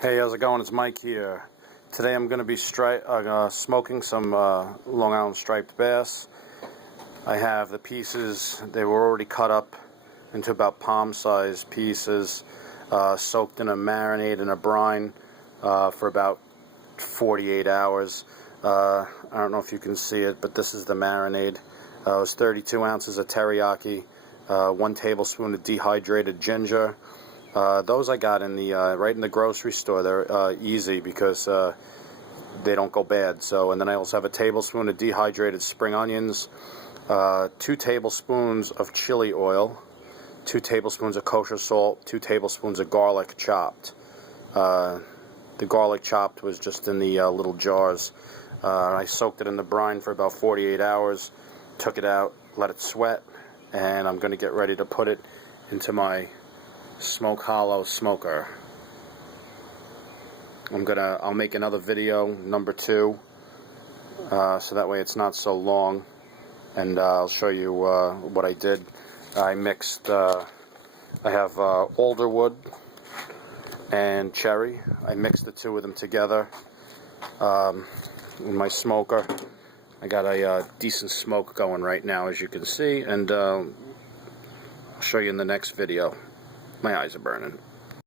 Hey, how's it going? It's Mike here. Today I'm going to be smoking some Long Island striped bass. I have the pieces. They were already cut up into about palm-sized pieces, soaked in a marinade and a brine for about 48 hours. I don't know if you can see it, but this is the marinade. It was 32 ounces of teriyaki, 1 tablespoon of dehydrated ginger. Those I got in the right in the grocery store. They're easy because they don't go bad. So, and then I also have a tablespoon of dehydrated spring onions, 2 tablespoons of chili oil, 2 tablespoons of kosher salt, 2 tablespoons of garlic chopped. The garlic chopped was just in the little jars. I soaked it in the brine for about 48 hours, took it out, let it sweat, and I'm going to get ready to put it into my Smoke Hollow smoker. I'll make another video, number 2, so that way it's not so long, and I'll show you what I did. I mixed, I have alderwood and cherry. I mixed the two of them together in my smoker. I got a decent smoke going right now, as you can see, and I'll show you in the next video. My eyes are burning.